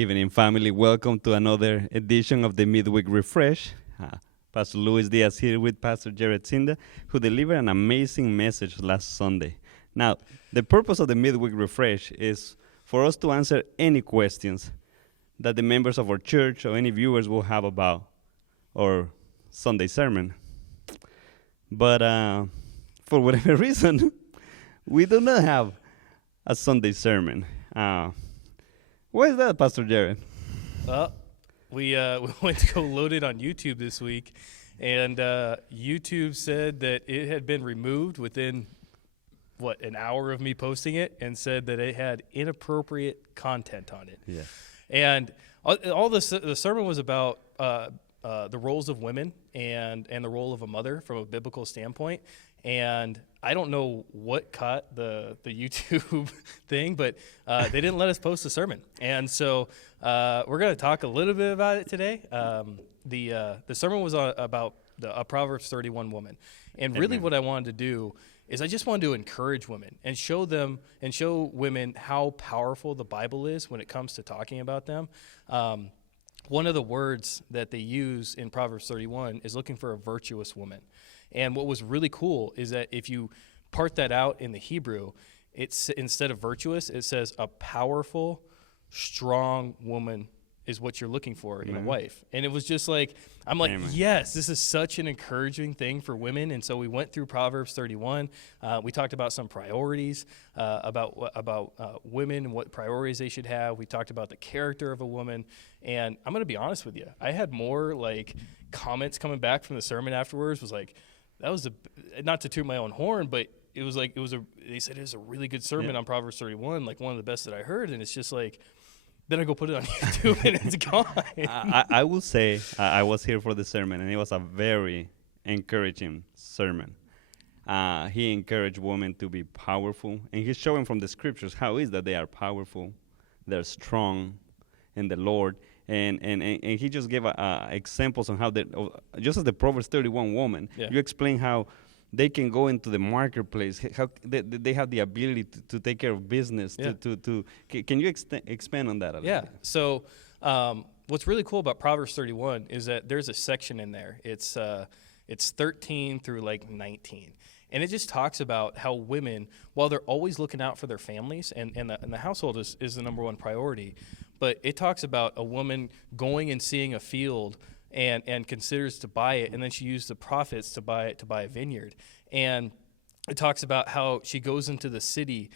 evening, family. Welcome to another edition of the Midweek Refresh. Pastor Luis Diaz here with Pastor Jared Cinda, who delivered an amazing message last Sunday. Now, the purpose of the Midweek Refresh is for us to answer any questions that the members of our church or any viewers will have about our Sunday sermon. But for whatever reason, we do not have a Sunday sermon. Why is that, Pastor Jared? Well, we went to go load it on YouTube this week, and YouTube said that it had been removed within, an hour of me posting it, and said that it had inappropriate content on it. Yeah. And all the sermon was about the roles of women and the role of a mother from a biblical standpoint. And I don't know what caught the YouTube thing, but they didn't let us post the sermon. And so we're going to talk a little bit about it today. The sermon was about a Proverbs 31 woman. And really what I wanted to do is I just wanted to encourage women and show women how powerful the Bible is when it comes to talking about them. One of the words that they use in Proverbs 31 is looking for a virtuous woman. And what was really cool is that if you part that out in the Hebrew, it's instead of virtuous, it says a powerful, strong woman is what you're looking for in a wife. And it was just like, I'm like, yes, this is such an encouraging thing for women. And so we went through Proverbs 31. We talked about some priorities about women and what priorities they should have. We talked about the character of a woman. And I'm going to be honest with you. I had more comments coming back from the sermon afterwards was like, that was not to toot my own horn, but it was like, they said it was a really good sermon on Proverbs 31, like one of the best that I heard. And it's just like, then I go put it on YouTube and it's gone. I will say I was here for the sermon, and it was a very encouraging sermon. He encouraged women to be powerful, and he's showing from the scriptures how is that they are powerful, they're strong in the Lord. And he just gave examples on how, just as the Proverbs 31 woman, you explain how they can go into the marketplace, how they have the ability to take care of business. Can you expand on that a little bit? So what's really cool about Proverbs 31 is that there's a section in there. It's 13 through 19. And it just talks about how women, while they're always looking out for their families, and the household is the number one priority, but it talks about a woman going and seeing a field and considers to buy it, and then she used the profits to buy a vineyard. And it talks about how she goes into the city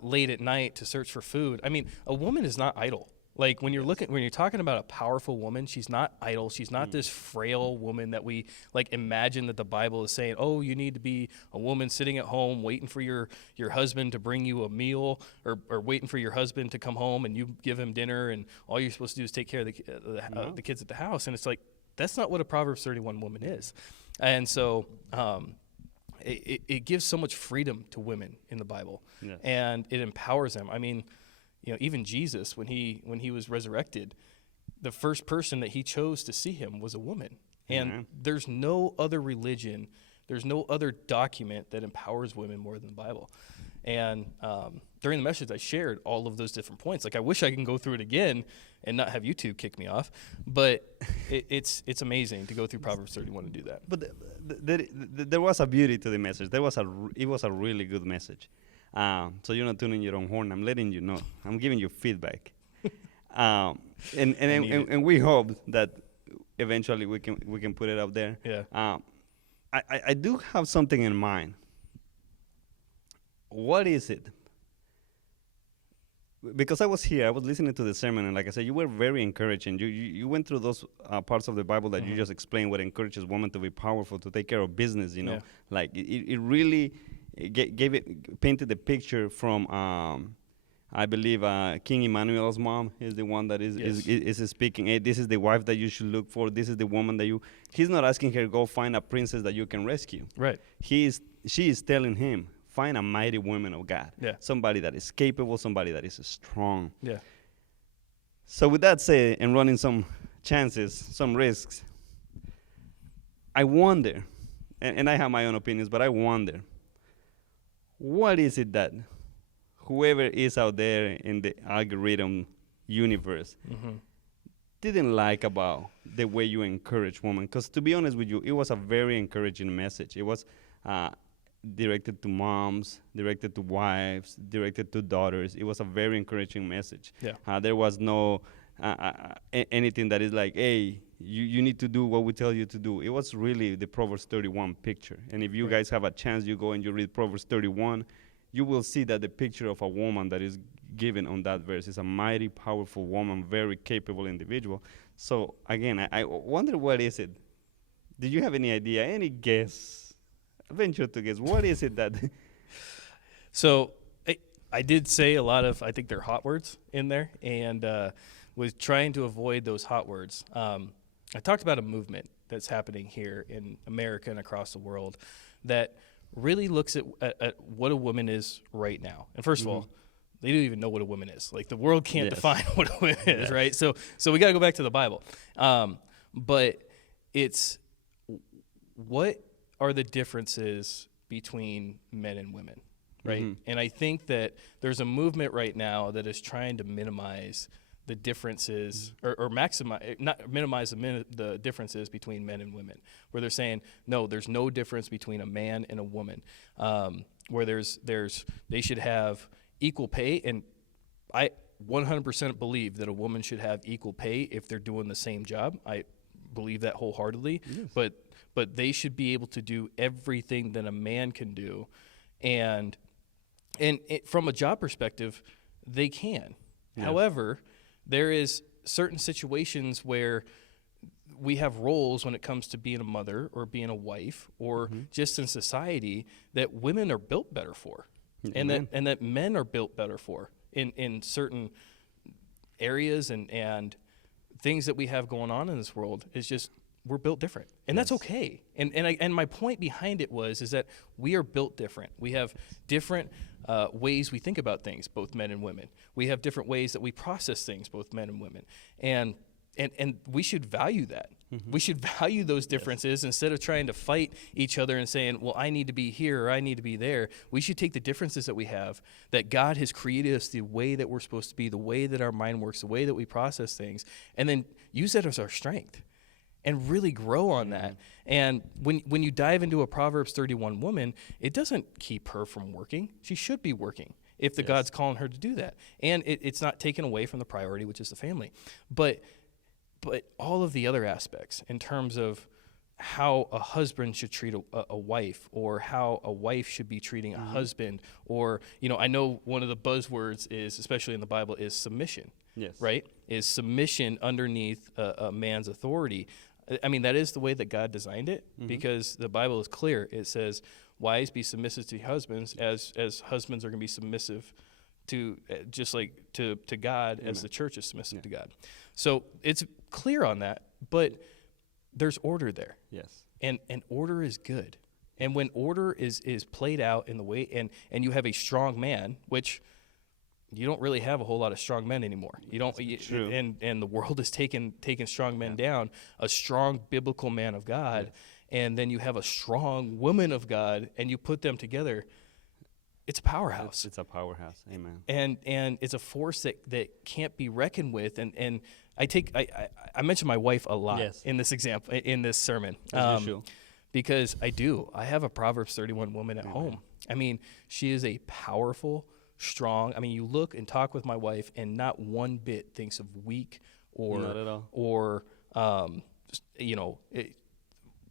late at night to search for food. I mean, a woman is not idle. Like when you're talking about a powerful woman, she's not idle. She's not this frail woman that we imagine that the Bible is saying, oh, you need to be a woman sitting at home waiting for your husband to bring you a meal or waiting for your husband to come home and you give him dinner and all you're supposed to do is take care of the kids at the house. And it's like, that's not what a Proverbs 31 woman is. And so it gives so much freedom to women in the Bible, and it empowers them. I mean, even Jesus, when he was resurrected, the first person that he chose to see him was a woman. And there's no other religion, there's no other document that empowers women more than the Bible. And during the message, I shared all of those different points. I wish I can go through it again and not have YouTube kick me off. But it's amazing to go through Proverbs 31 and do that. But there was a beauty to the message. It was a really good message. So you're not tuning your own horn. I'm letting you know. I'm giving you feedback. And we hope that eventually we can put it out there. Yeah. I do have something in mind. What is it? Because I was here, I was listening to the sermon, and like I said, you were very encouraging. You went through those parts of the Bible that you just explained, what encourages women to be powerful, to take care of business. It really painted the picture from I believe King Emmanuel's mom is the one that is speaking. Hey, this is the wife that you should look for. This is the woman that you. He's not asking her go find a princess that you can rescue. Right. She is telling him, find a mighty woman of God. Yeah. Somebody that is capable, somebody that is strong. Yeah. So with that said, and running some chances, some risks, I wonder, and I have my own opinions, but I wonder, what is it that whoever is out there in the algorithm universe didn't like about the way you encourage women. Because to be honest with you, it was a very encouraging message. It was directed to moms, directed to wives, directed to daughters. It was a very encouraging message. Yeah. There was no anything that is like, hey, you need to do what we tell you to do. It was really the Proverbs 31 picture. And if you guys have a chance, you go and you read Proverbs 31, you will see that the picture of a woman that is given on that verse is a mighty, powerful woman, very capable individual. So again, I wonder, what is it? Did you have any idea, any guess? Venture to guess. What is it that? So I did say a lot of, I think they're hot words in there, and was trying to avoid those hot words. I talked about a movement that's happening here in America and across the world that really looks at what a woman is right now. And first of all, they don't even know what a woman is. Like, the world can't define what a woman is, right? So we got to go back to the Bible. But it's, what are the differences between men and women, right? And I think that there's a movement right now that is trying to minimize the differences, or minimize the differences between men and women, where they're saying, no, there's no difference between a man and a woman, where they should have equal pay. And I 100% believe that a woman should have equal pay if they're doing the same job. I believe that wholeheartedly. Yes. But they should be able to do everything that a man can do, and from a job perspective, they can. Yes. However, there is certain situations where we have roles when it comes to being a mother or being a wife, or just in society, that women are built better for, and that men are built better for in certain areas and things that we have going on in this world. Is just, we're built different, and that's okay. And my point behind it is that we are built different. We have different ways we think about things, both men and women. We have different ways that we process things, both men and women. And we should value that. We should value those differences instead of trying to fight each other and saying, well, I need to be here or I need to be there. We should take the differences that we have, that God has created us the way that we're supposed to be, the way that our mind works, the way that we process things, and then use that as our strength and really grow on that. And when you dive into a Proverbs 31 woman, it doesn't keep her from working. She should be working if the God's calling her to do that. And it's not taken away from the priority, which is the family. But all of the other aspects, in terms of how a husband should treat a wife, or how a wife should be treating a husband, or, I know one of the buzzwords is, especially in the Bible, is submission. Yes. Right? Is submission underneath a man's authority. I mean, that is the way that God designed it, because the Bible is clear. It says, wives, be submissive to your husbands, as husbands are going to be submissive to, just like to God, as the church is submissive to God. So it's clear on that, but there's order there. Yes. And order is good. And when order is played out in the way, and you have a strong man, which you don't really have a whole lot of strong men anymore. You don't, and the world is taking strong men down. A strong biblical man of God, and then you have a strong woman of God, and you put them together. It's a powerhouse. It's a powerhouse. Amen. And it's a force that can't be reckoned with. And I mention my wife a lot in this example, in this sermon, because I have a Proverbs 31 woman at home. I mean, she is a powerful, strong. I mean, you look and talk with my wife, and not one bit thinks of weak or not at all. Or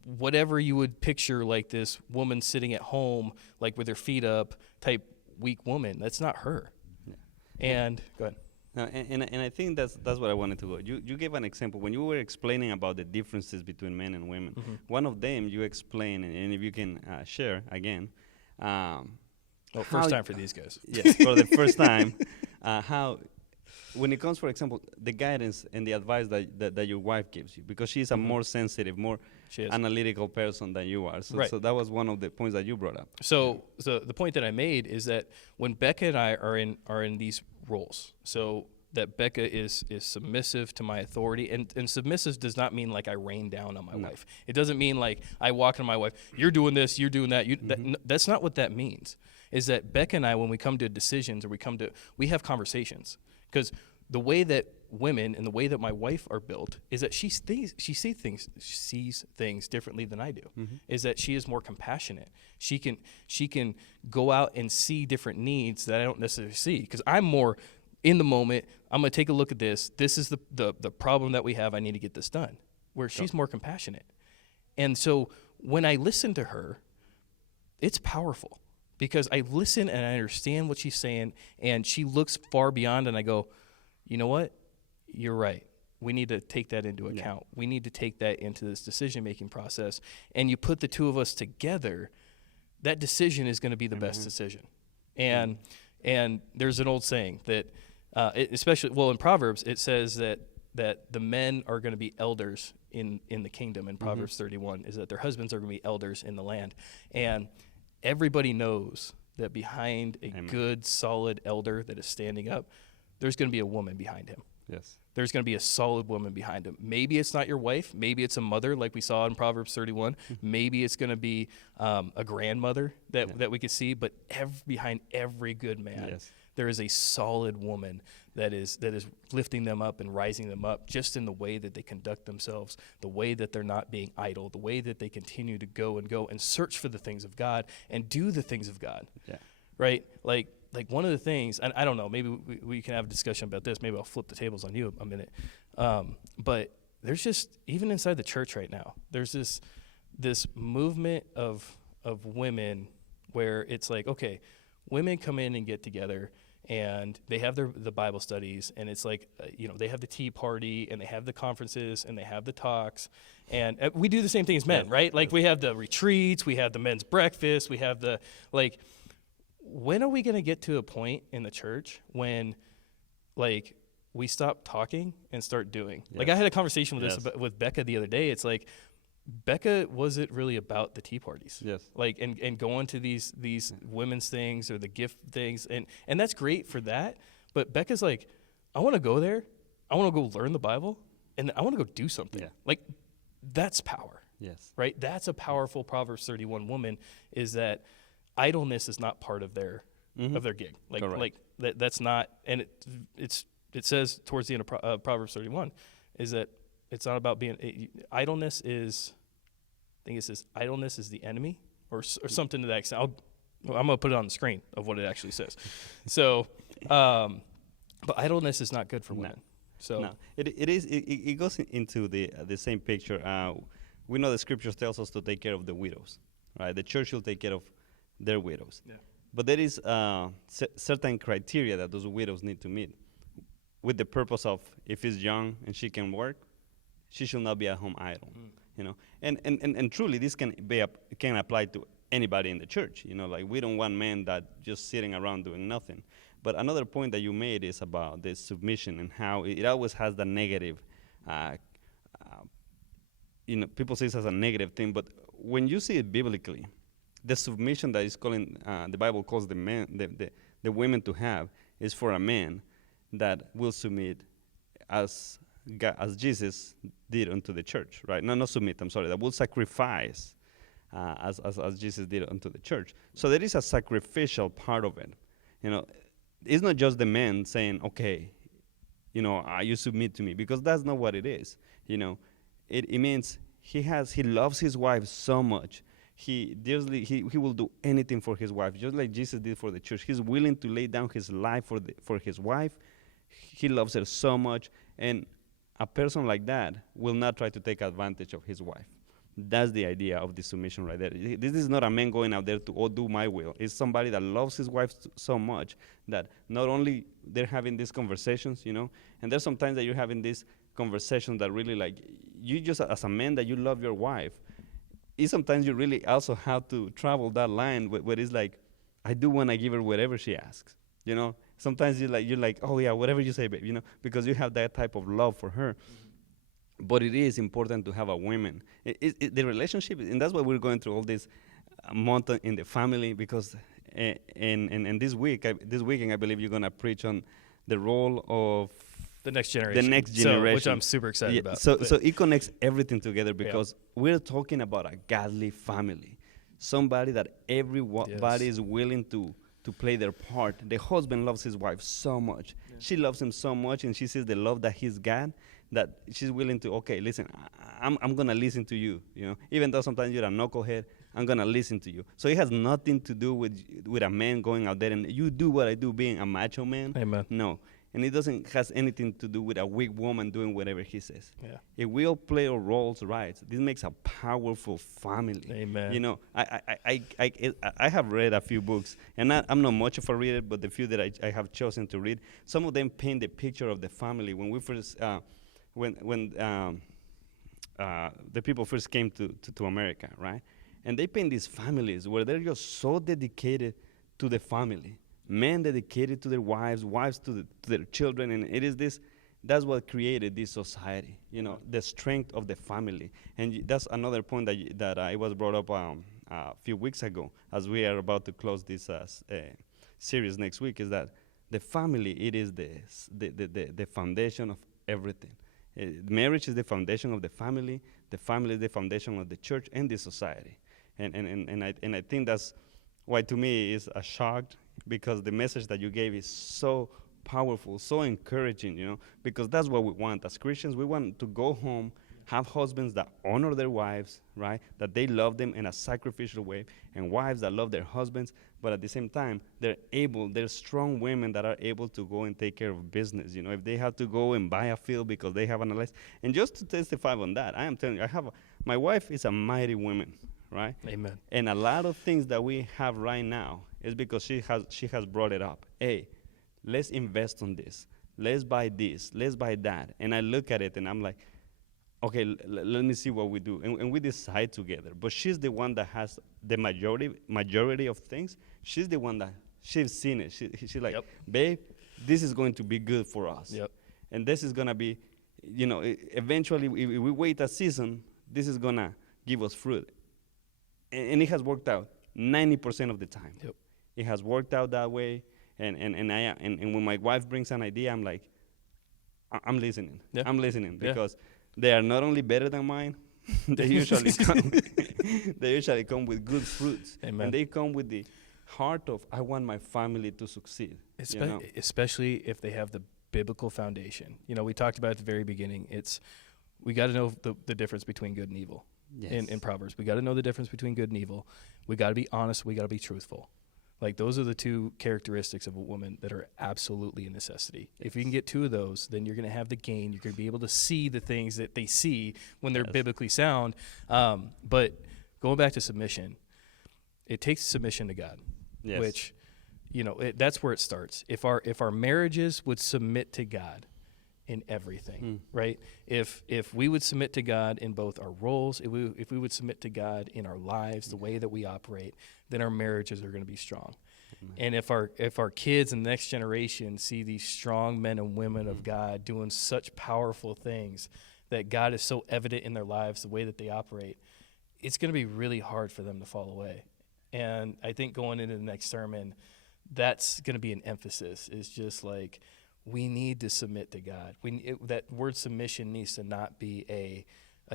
whatever you would picture, like this woman sitting at home, like with her feet up, type weak woman. That's not her. Yeah. And go ahead. No, and I think that's what I wanted to go. You gave an example when you were explaining about the differences between men and women. One of them you explained, and if you can share again. First time for these guys. Yes, for the first time. How, when it comes, for example, the guidance and the advice that your wife gives you, because she's a more sensitive, more analytical person than you are. So that was one of the points that you brought up. So the point that I made is that when Becca and I are in these roles, so that Becca is submissive to my authority, and submissive does not mean like I rain down on my wife. It doesn't mean like I walk into my wife, you're doing this, you're doing that. That's not what that means. Is that Becca and I, when we come to decisions, or we have conversations, because the way that women and the way that my wife are built is that she sees things differently than I do. Is that she is more compassionate. She can go out and see different needs that I don't necessarily see, because I'm more in the moment. I'm going to take a look at this. This is the problem that we have. I need to get this done. Where she's more compassionate. And so when I listen to her, it's powerful, because I listen and I understand what she's saying, and she looks far beyond, and I go, you know what? You're right. We need to take that into account. We need to take that into this decision-making process. And you put the two of us together, that decision is going to be the best decision. And there's an old saying that, in Proverbs, it says that the men are going to be elders in the kingdom. In Proverbs 31, is that their husbands are going to be elders in the land. And everybody knows that behind a good, solid elder that is standing up, there's going to be a woman behind him. Yes. There's going to be a solid woman behind him. Maybe it's not your wife. Maybe it's a mother, like we saw in Proverbs 31. Maybe it's going to be a grandmother that we could see. But behind every good man, there is a solid woman that is lifting them up and rising them up, just in the way that they conduct themselves, the way that they're not being idle, the way that they continue to go and search for the things of God and do the things of God. Yeah. Right? Like one of the things, and I don't know, maybe we can have a discussion about this. Maybe I'll flip the tables on you a minute. But there's just, even inside the church right now, there's this movement of women where it's like, okay, women come in and get together, and they have the Bible studies, and it's like, they have the tea party, and they have the conferences, and they have the talks, and we do the same thing as men, right? Like we have the retreats, we have the men's breakfast, we have the, like, when are we going to get to a point in the church when, like, we stop talking and start doing? Yes. Like, I had a conversation with Becca the other day. It's like, Becca wasn't really about the tea parties. Yes. Like, and going to these women's things or the gift things. And that's great for that. But Becca's like, I want to go there. I want to go learn the Bible. And I want to go do something. Yeah. Like, that's power. Yes. Right? That's a powerful Proverbs 31 woman, is that idleness is not part of their gig. Like that's not, and it says towards the end of Proverbs 31 is that it's not about being idleness is, I think it says idleness is the enemy or something to that extent. I'm gonna put it on the screen of what it actually says. So, but idleness is not good for women. So no. It goes into the same picture. We know the scriptures tells us to take care of the widows, right? The church will take care of their widows. Yeah. But there is certain criteria that those widows need to meet, with the purpose of, if she's young and she can work, she should not be at home idle. And truly this can apply to anybody in the church. Like, we don't want men that just sitting around doing nothing. But another point that you made is about the submission and how it always has the negative. People say this as a negative thing, but when you see it biblically, the submission that is calling, the Bible calls the women to have, is for a man that will submit as Jesus did unto the church, right? No, not submit, I'm sorry, that will sacrifice as Jesus did unto the church. So there is a sacrificial part of it. It's not just the man saying, okay, you submit to me, because that's not what it is. It means he loves his wife so much. He will do anything for his wife, just like Jesus did for the church. He's willing to lay down his life for his wife. He loves her so much, and a person like that will not try to take advantage of his wife. That's the idea of the submission right there. This is not a man going out there to do my will. It's somebody that loves his wife so much that not only they're having these conversations, and there's sometimes that you're having these conversations that really, like, you just, as a man that you love your wife, sometimes you really also have to travel that line where it's like, I do want to give her whatever she asks. Sometimes you're like, oh yeah, whatever you say, babe. Because you have that type of love for her. Mm-hmm. But it is important to have a woman. The relationship, and that's why we're going through all this month in the family. Because and this weekend, I believe you're gonna preach on the role of the next generation. Which I'm super excited about. So it connects everything together, because we're talking about a godly family, somebody that everybody is willing to to play their part. The husband loves his wife so much. Yeah. She loves him so much, and she sees the love that he's got, that she's willing to, okay, listen, I'm going to listen to you, Even though sometimes you're a knucklehead, I'm going to listen to you. So it has nothing to do with a man going out there and you do what I do, being a macho man. Amen. No. And it doesn't has anything to do with a weak woman doing whatever he says. Yeah. If we all play our roles right, this makes a powerful family. Amen. I have read a few books, and I'm not much of a reader, but the few that I have chosen to read, some of them paint the picture of the family. When we first, when the people first came to America, right? And they paint these families where they're just so dedicated to the family. Men dedicated to their wives, wives to their children, and it is this. That's what created this society. The strength of the family, and that's another point that I was brought up a few weeks ago, as we are about to close this series next week. Is that the family? It is the foundation of everything. Marriage is the foundation of the family. The family is the foundation of the church and the society, and I think that's why to me is a shock. Because the message that you gave is so powerful, so encouraging, because that's what we want. As Christians, we want to go home, have husbands that honor their wives, right? That they love them in a sacrificial way, and wives that love their husbands, but at the same time, they're strong women that are able to go and take care of business. If they have to go and buy a field because they have analyzed. And just to testify on that, I am telling you, my wife is a mighty woman, right? Amen. And a lot of things that we have right now is because she has brought it up. Hey, let's invest on this. Let's buy this. Let's buy that. And I look at it and I'm like, okay, let me see what we do. And we decide together. But she's the one that has the majority of things. She's the one that she's seen it. She's like, yep. Babe, this is going to be good for us. Yep. And this is going to be, eventually, if we wait a season, this is going to give us fruit. And it has worked out 90% of the time. Yep. It has worked out that way, and when my wife brings an idea, I'm like, I'm listening. Yeah. I'm listening because they are not only better than mine, they usually come with good fruits. Amen. And they come with the heart of I want my family to succeed. Especially if they have the biblical foundation. We talked about at the very beginning. We got to know the difference between good and evil. Yes. In Proverbs, we got to know the difference between good and evil. We got to be honest. We got to be truthful. Like, those are the two characteristics of a woman that are absolutely a necessity. Yes. If you can get two of those, then you're going to have the gain. You're going to be able to see the things that they see when they're biblically sound. But going back to submission, it takes submission to God, which, that's where it starts. If our marriages would submit to God in everything, right? If we would submit to God in both our roles, if we would submit to God in our lives, the way that we operate, then our marriages are going to be strong. And if our kids and the next generation see these strong men and women of God doing such powerful things, that God is so evident in their lives, the way that they operate, it's going to be really hard for them to fall away. And I think going into the next sermon, that's going to be an emphasis, is just like, we need to submit to God. That word submission needs to not be a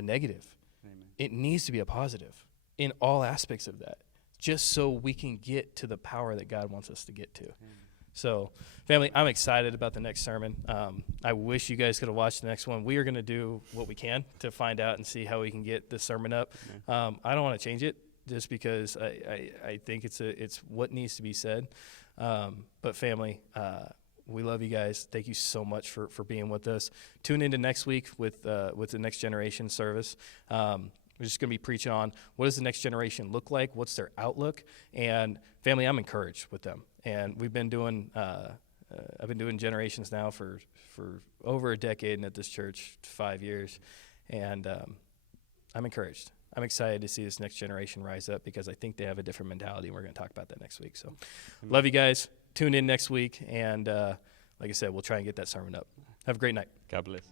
negative. Amen. It needs to be a positive in all aspects of that, just so we can get to the power that God wants us to get to. Amen. So, family, I'm excited about the next sermon. I wish you guys could have watched the next one. We are going to do what we can to find out and see how we can get this sermon up. I don't want to change it just because I think it's what needs to be said. But family, we love you guys. Thank you so much for being with us. Tune into next week with the Next Generation service. We're just going to be preaching on what does the next generation look like, what's their outlook, and family, I'm encouraged with them. And we've been doing, I've been doing generations now for over a decade, and at this church 5 years, and I'm encouraged. I'm excited to see this next generation rise up because I think they have a different mentality, and we're going to talk about that next week. So, love you guys. Tune in next week, and like I said, we'll try and get that sermon up. Have a great night. God bless.